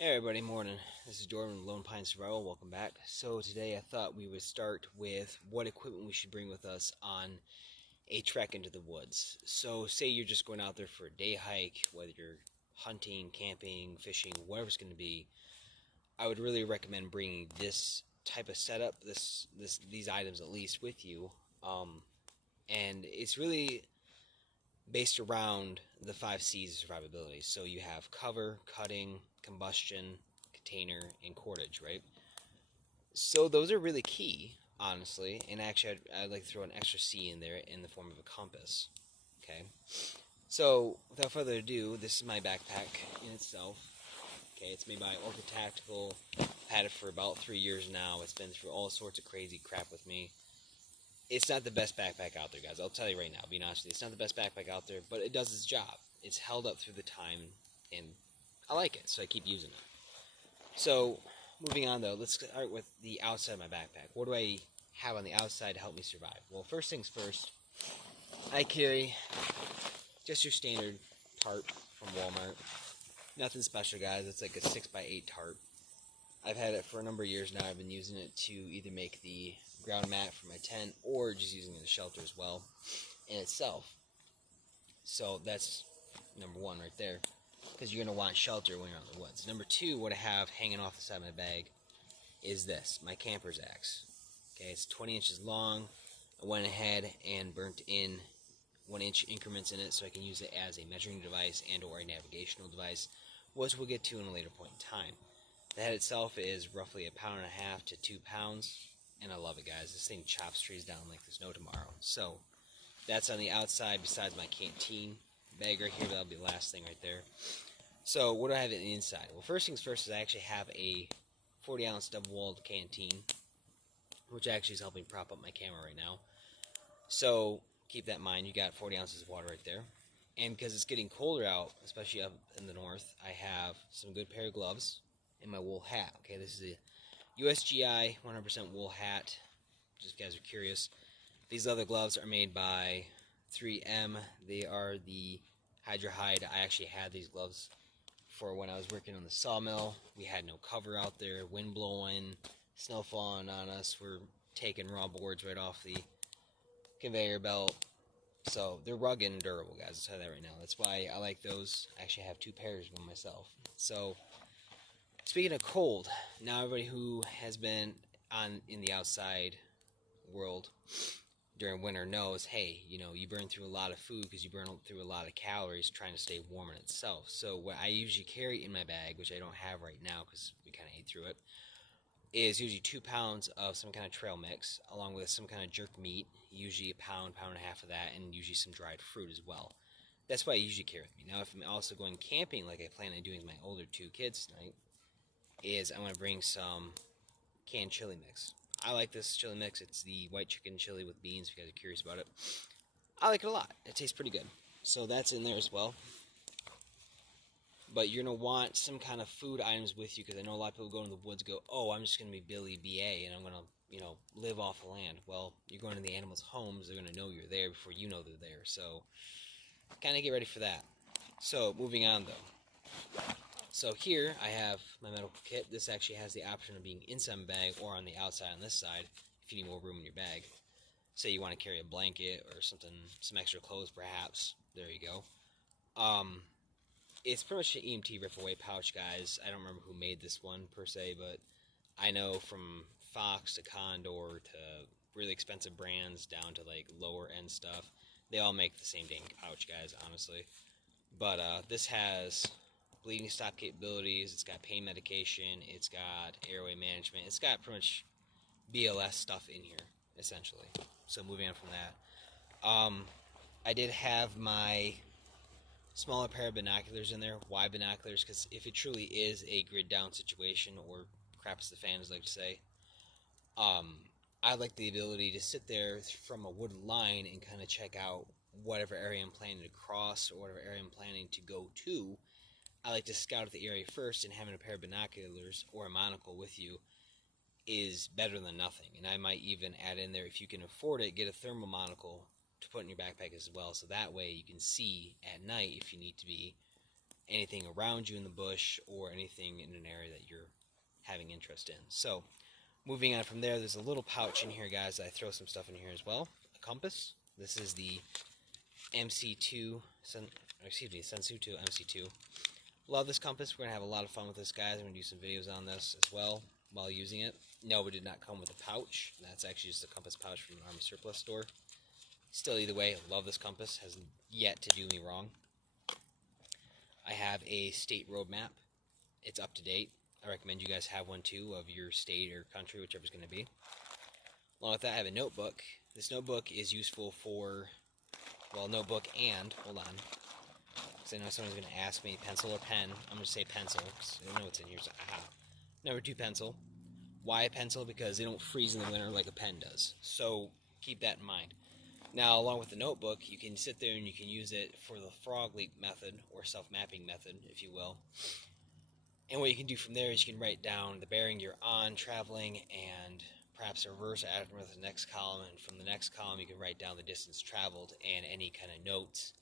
Hey everybody, morning. This is Jordan with Lone Pine Survival. Welcome back. So today I thought we would start with what equipment we should bring with us on a trek into the woods. So say you're just going out there for a day hike, whether you're hunting, camping, fishing, whatever it's going to be. I would really recommend bringing this type of setup, these items at least with you. And it's really based around the 5 C's of survivability. So you have cover, cutting, combustion, container, and cordage, right? So those are really key, honestly. And actually, I'd like to throw an extra C in there in the form of a compass. Okay. So without further ado, this is my backpack in itself. Okay, it's made by Orca Tactical. I've had it for about 3 years now. It's been through all sorts of crazy crap with me. It's not the best backpack out there, guys. I'll tell you right now, being honest with you. It's not the best backpack out there, but it does its job. It's held up through the time, and I like it, so I keep using it. So, moving on though, let's start with the outside of my backpack. What do I have on the outside to help me survive? Well, first things first, I carry just your standard tarp from Walmart. Nothing special, guys. It's like a 6x8 tarp. I've had it for a number of years now. I've been using it to either make the ground mat for my tent or just using it as shelter as well in itself. So that's number one right there, because you're going to want shelter when you're out in the woods. Number two, what I have hanging off the side of my bag is this, my camper's axe. Okay, it's 20 inches long. I went ahead and burnt in 1-inch increments in it so I can use it as a measuring device and or a navigational device, which we'll get to in a later point in time. The head itself is roughly 1.5 to 2 pounds, and I love it, guys. This thing chops trees down like there's no tomorrow. So that's on the outside besides my canteen bag right here. That'll be the last thing right there. So what do I have in the inside? Well, first things first is I actually have a 40-ounce double-walled canteen, which actually is helping prop up my camera right now. So keep that in mind. You got 40 ounces of water right there. And because it's getting colder out, especially up in the north, I have some good pair of gloves and my wool hat. Okay, this is a USGI 100% wool hat, just if you guys are curious. These leather gloves are made by 3M. They are the Hydra Hide. I actually had these gloves for when I was working on the sawmill. We had no cover out there, wind blowing, snow falling on us. We're taking raw boards right off the conveyor belt. So they're rugged and durable, guys. I'll tell you that right now. That's why I like those. I actually have 2 pairs of them myself. So speaking of cold, now everybody who has been in the outside world during winter knows, hey, you burn through a lot of food because you burn through a lot of calories trying to stay warm in itself. So what I usually carry in my bag, which I don't have right now because we kind of ate through it, is usually 2 pounds of some kind of trail mix, along with some kind of jerk meat, usually a pound, pound and a half of that, and usually some dried fruit as well. That's what I usually carry with me. Now, if I'm also going camping, like I plan on doing with my older 2 kids tonight, is I'm going to bring some canned chili mix. I like this chili mix. It's the white chicken chili with beans, if you guys are curious about it. I like it a lot. It tastes pretty good. So that's in there as well. But you're going to want some kind of food items with you, because I know a lot of people go in the woods go, oh, I'm just going to be Billy B.A. and I'm going to, live off the land. Well, you're going to the animals' homes. They're going to know you're there before you know they're there. So kind of get ready for that. So moving on, though. So here I have my medical kit. This actually has the option of being inside my bag or on the outside on this side if you need more room in your bag. Say you want to carry a blanket or something, some extra clothes perhaps. There you go. It's pretty much an EMT rip away pouch, guys. I don't remember who made this one per se, but I know from Fox to Condor to really expensive brands down to like lower end stuff, they all make the same dang pouch, guys, honestly. But this has bleeding stop capabilities, it's got pain medication, it's got airway management, it's got pretty much BLS stuff in here, essentially. So moving on from that, I did have my smaller pair of binoculars in there. Why binoculars? Because if it truly is a grid down situation, or craps the fans like to say, I like the ability to sit there from a wood line and kind of check out whatever area I'm planning to cross or whatever area I'm planning to go to. I like to scout out the area first, and having a pair of binoculars or a monocle with you is better than nothing. And I might even add in there, if you can afford it, get a thermal monocle to put in your backpack as well, so that way you can see at night if you need to be, anything around you in the bush or anything in an area that you're having interest in. So moving on from there, there's a little pouch in here, guys. I throw some stuff in here as well. A compass. This is the MC2, Sensu2 MC2. Love this compass. We're going to have a lot of fun with this, guys. I'm going to do some videos on this as well while using it. No, it did not come with a pouch. That's actually just a compass pouch from an Army surplus store. Still, either way, love this compass. Has yet to do me wrong. I have a state road map. It's up to date. I recommend you guys have one too of your state or country, whichever it's going to be. Along with that, I have a notebook. This notebook is useful for, well, notebook and, hold on, because I know someone's going to ask me pencil or pen. I'm going to say pencil, because I know what's in here. So, aha. Number 2, pencil. Why a pencil? Because they don't freeze in the winter like a pen does. So keep that in mind. Now, along with the notebook, you can sit there and you can use it for the frog leap method, or self-mapping method, if you will. And what you can do from there is you can write down the bearing you're on, traveling, and perhaps a reverse azimuth the next column. And from the next column, you can write down the distance traveled and any kind of notes.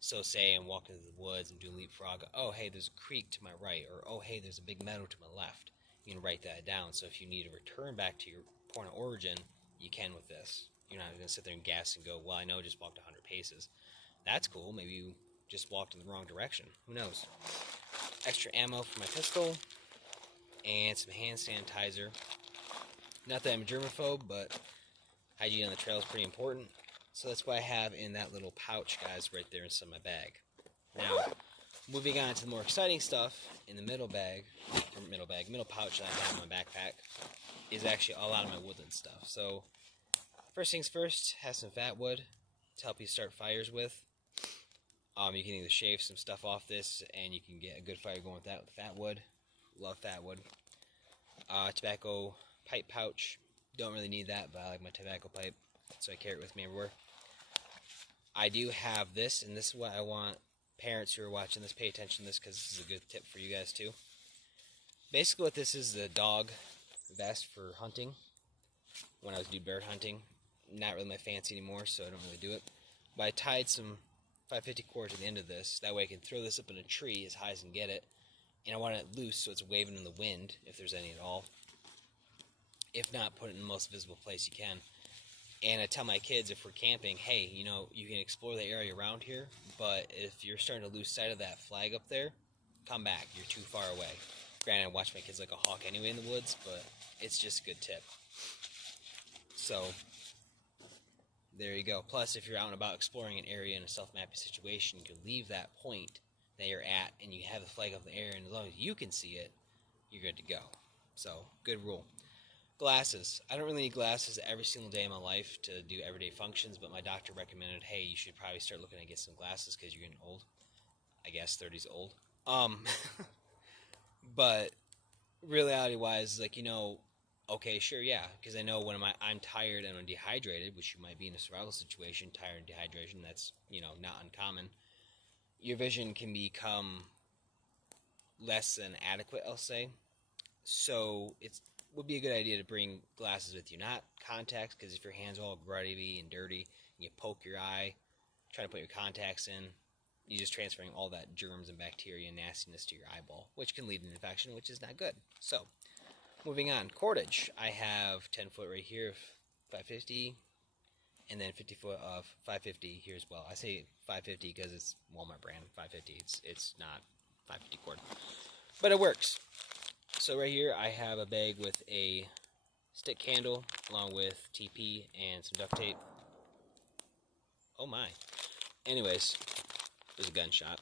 So say I'm walking through the woods and doing leapfrog. Oh, hey, there's a creek to my right. Or, oh, hey, there's a big meadow to my left. You can write that down. So if you need to return back to your point of origin, you can with this. You're not going to sit there and guess and go, well, I know I just walked 100 paces. That's cool. Maybe you just walked in the wrong direction. Who knows? Extra ammo for my pistol. And some hand sanitizer. Not that I'm a germaphobe, but hygiene on the trail is pretty important. So that's what I have in that little pouch, guys, right there inside my bag. Now, moving on to the more exciting stuff, in the middle pouch that I have in my backpack, is actually a lot of my woodland stuff. So, first things first, have some fat wood to help you start fires with. You can either shave some stuff off this, and you can get a good fire going with that with fat wood. Love fat wood. Tobacco pipe pouch. Don't really need that, but I like my tobacco pipe, so I carry it with me everywhere. I do have this, and this is what I want parents who are watching this pay attention to this, because this is a good tip for you guys too. Basically what this is a dog vest for hunting. When I was doing bird hunting, not really my fancy anymore, so I don't really do it. But I tied some 550 cord to the end of this. That way I can throw this up in a tree as high as I can get it. And I want it loose so it's waving in the wind, if there's any at all. If not, put it in the most visible place you can. And I tell my kids if we're camping, hey, you know, you can explore the area around here, but if you're starting to lose sight of that flag up there, come back. You're too far away. Granted, I watch my kids like a hawk anyway in the woods, but it's just a good tip. So, there you go. Plus, if you're out and about exploring an area in a self-mapping situation, you can leave that point that you're at, and you have the flag up in the air, and as long as you can see it, you're good to go. So, good rule. Glasses. I don't really need glasses every single day of my life to do everyday functions, but my doctor recommended, hey, you should probably start looking to get some glasses because you're getting old. I guess 30's old. But reality-wise, like, you know, okay, sure, yeah, because I know when I'm tired and I'm dehydrated, which you might be in a survival situation, tired and dehydration, that's, you know, not uncommon. Your vision can become less than adequate, I'll say. So it would be a good idea to bring glasses with you, not contacts, because if your hands are all grubby and dirty, and you poke your eye, trying to put your contacts in, you're just transferring all that germs and bacteria and nastiness to your eyeball, which can lead to an infection, which is not good. So, moving on, cordage. I have 10 foot right here of 550, and then 50 foot of 550 here as well. I say 550 because it's Walmart brand 550. It's not 550 cord, but it works. So right here I have a bag with a stick candle along with TP and some duct tape. Oh my. Anyways, there's a gunshot.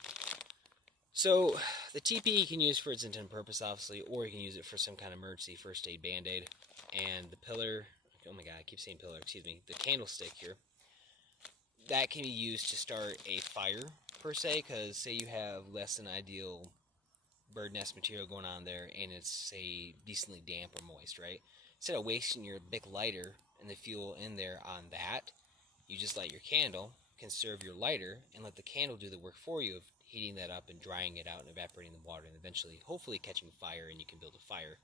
So the TP you can use for its intended purpose, obviously, or you can use it for some kind of emergency first aid band-aid. And the pillar, oh my god, I keep saying pillar, excuse me, the candlestick here, that can be used to start a fire, per se, because say you have less than ideal bird nest material going on there, and it's, say, decently damp or moist, right? Instead of wasting your big lighter and the fuel in there on that, you just light your candle, conserve your lighter, and let the candle do the work for you of heating that up and drying it out and evaporating the water, and eventually, hopefully, catching fire, and you can build a fire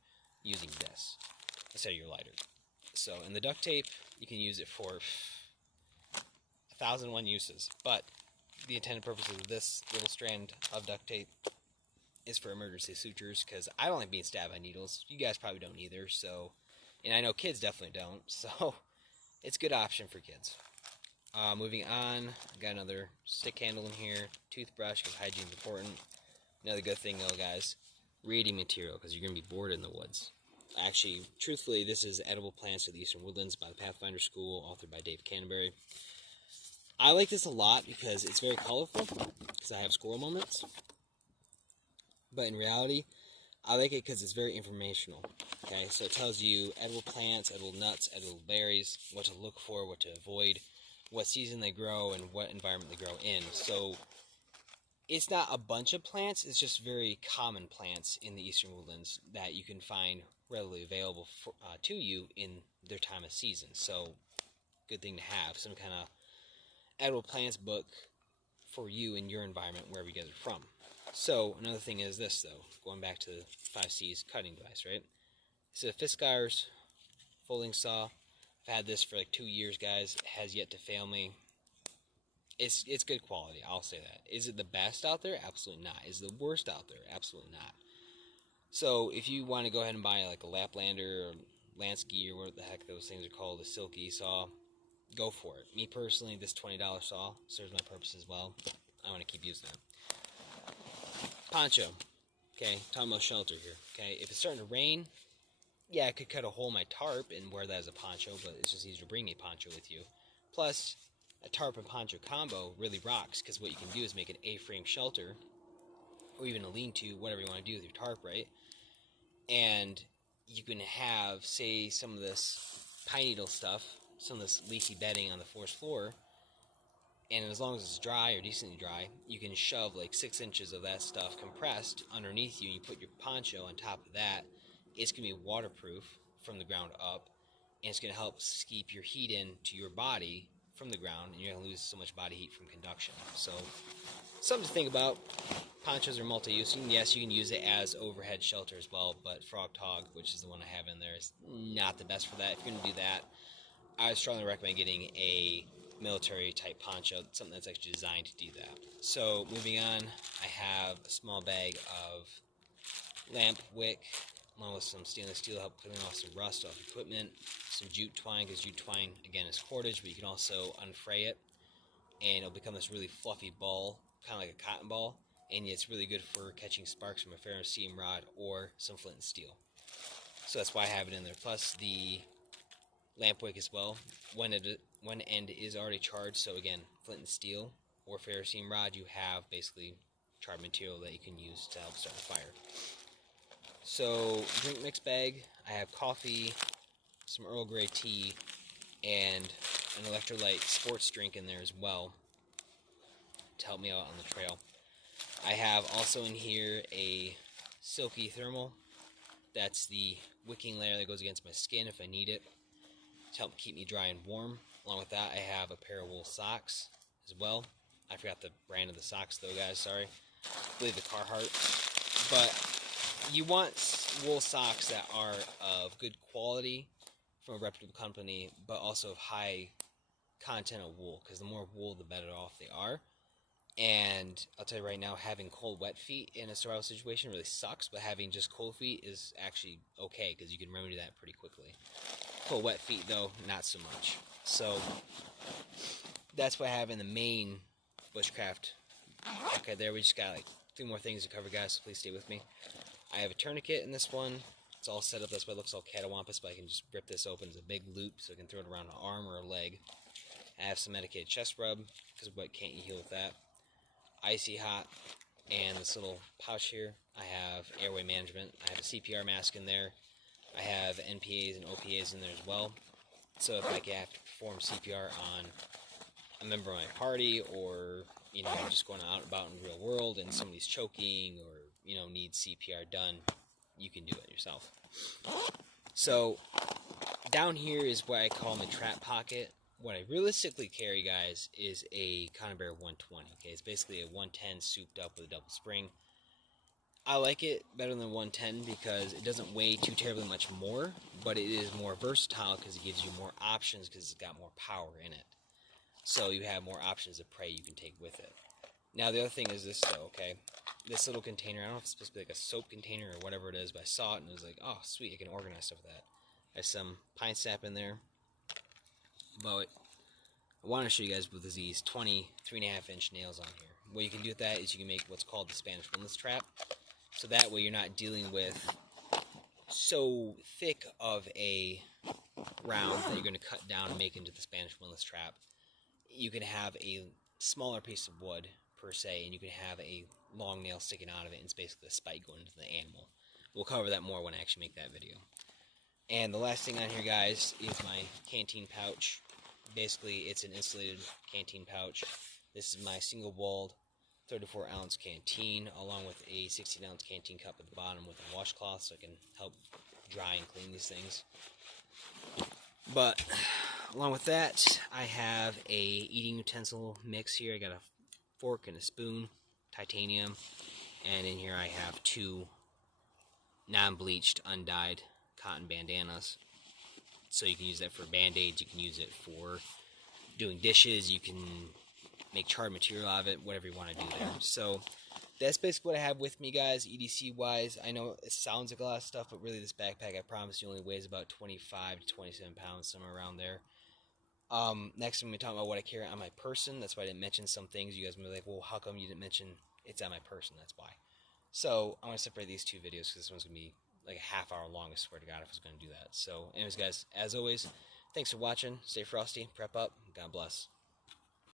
using this instead of your lighter. So, and the duct tape, you can use it for 1,001 uses, but the intended purpose of this little strand of duct tape is for emergency sutures, because I don't like being stabbed by needles. You guys probably don't either, so, and I know kids definitely don't, so it's a good option for kids. Moving on, got another stick handle in here, toothbrush, because hygiene's important. Another good thing though, guys, reading material, because you're going to be bored in the woods. Actually, truthfully, this is Edible Plants of the Eastern Woodlands by the Pathfinder School, authored by Dave Canterbury. I like this a lot because it's very colorful, because I have squirrel moments. But in reality, I like it because it's very informational. Okay, so it tells you edible plants, edible nuts, edible berries, what to look for, what to avoid, what season they grow, and what environment they grow in. So it's not a bunch of plants, it's just very common plants in the Eastern Woodlands that you can find readily available to you in their time of season. So good thing to have, some kind of edible plants book for you in your environment, wherever you guys are from. So another thing is this, though, going back to the 5C's cutting device, right? It's a Fiskars folding saw. I've had this for like 2 years, guys. It has yet to fail me. It's good quality, I'll say that. Is it the best out there? Absolutely not. Is it the worst out there? Absolutely not. So if you want to go ahead and buy like a Laplander or Lansky or what the heck those things are called, a silky saw, go for it. Me personally, this $20 saw serves my purpose as well. I want to keep using it. Poncho. Okay, talking about shelter here. Okay, if it's starting to rain, yeah, I could cut a hole in my tarp and wear that as a poncho, but it's just easier to bring a poncho with you. Plus, a tarp and poncho combo really rocks, because what you can do is make an A-frame shelter, or even a lean-to, whatever you want to do with your tarp, right? And you can have, say, some of this pine needle stuff, some of this leafy bedding on the forest floor, and as long as it's dry or decently dry, you can shove like 6 inches of that stuff compressed underneath you, and you put your poncho on top of that. It's going to be waterproof from the ground up, and it's going to help keep your heat in to your body from the ground, and you're going to lose so much body heat from conduction. So, something to think about. Ponchos are multi-use. Yes, you can use it as overhead shelter as well, but Frog Tog, which is the one I have in there, is not the best for that. If you're going to do that, I would strongly recommend getting a military type poncho, something that's actually designed to do that. So moving on, I have a small bag of lamp wick, along with some stainless steel to help clean off some rust off equipment, some jute twine, because jute twine again is cordage, but you can also unfray it and it'll become this really fluffy ball, kind of like a cotton ball, and it's really good for catching sparks from a ferrocerium rod or some flint and steel. So that's why I have it in there. Plus the lamp wick as well. One end is already charged, so again, flint and steel or ferrocerium rod, you have basically charred material that you can use to help start a fire. So, drink mix bag, I have coffee, some Earl Grey tea, and an electrolyte sports drink in there as well to help me out on the trail. I have also in here a silky thermal. That's the wicking layer that goes against my skin if I need it, to help keep me dry and warm. Along with that, I have a pair of wool socks as well. I forgot the brand of the socks though, guys, sorry. I believe the Carhartt. But you want wool socks that are of good quality from a reputable company, but also of high content of wool, because the more wool, the better off they are. And I'll tell you right now, having cold, wet feet in a survival situation really sucks, but having just cold feet is actually okay, because you can remedy that pretty quickly. Cold, wet feet, though, not so much. So, that's what I have in the main bushcraft. Okay, there we just got like 3 more things to cover, guys, so please stay with me. I have a tourniquet in this one. It's all set up, that's why it looks all catawampus, but I can just rip this open. It's a big loop, so I can throw it around an arm or a leg. I have some medicated chest rub, because what can't you heal with that? Icy hot, and this little pouch here, I have airway management. I have a CPR mask in there. I have NPAs and OPAs in there as well. So if I have to perform CPR on a member of my party, or, you know, I'm just going out and about in the real world and somebody's choking, or, you know, needs CPR done, you can do it yourself. So down here is what I call my trap pocket. What I realistically carry, guys, is a Conner 120. Okay, it's basically a 110 souped up with a double spring. I like it better than 110 because it doesn't weigh too terribly much more, but it is more versatile because it gives you more options because it's got more power in it. So you have more options of prey you can take with it. Now the other thing is this though, okay? this little container. I don't know if it's supposed to be like a soap container or whatever it is, but I saw it and it was like, oh, sweet, I can organize stuff with that. There's some pine sap in there. But I want to show you guys with these 3.5-inch nails on here. What you can do with that is you can make what's called the Spanish windlass trap. So that way you're not dealing with so thick of a round that you're going to cut down and make into the Spanish windlass trap. You can have a smaller piece of wood per se, and you can have a long nail sticking out of it, and it's basically a spike going into the animal. We'll cover that more when I actually make that video. And the last thing on here, guys, is my canteen pouch. Basically, it's an insulated canteen pouch. This is my single-walled 34-ounce canteen, along with a 16-ounce canteen cup at the bottom with a washcloth, so I can help dry and clean these things. But along with that, I have a eating utensil mix here. I got a fork and a spoon, titanium, and in here I have 2 non-bleached, undyed cotton bandanas. So you can use that for band-aids, you can use it for doing dishes, you can make charred material out of it, whatever you want to do there. So that's basically what I have with me, guys, EDC wise. I know it sounds like a lot of stuff, but really this backpack, I promise you, only weighs about 25 to 27 pounds, somewhere around there. Next I'm going to be talking about what I carry on my person. That's why I didn't mention some things. You guys may be like, well, how come you didn't mention it's on my person? That's why. So I'm going to separate these 2 videos because this one's going to be like a half-hour long, I swear to God, if I was going to do that. So anyways, guys, as always, thanks for watching. Stay frosty, prep up, God bless.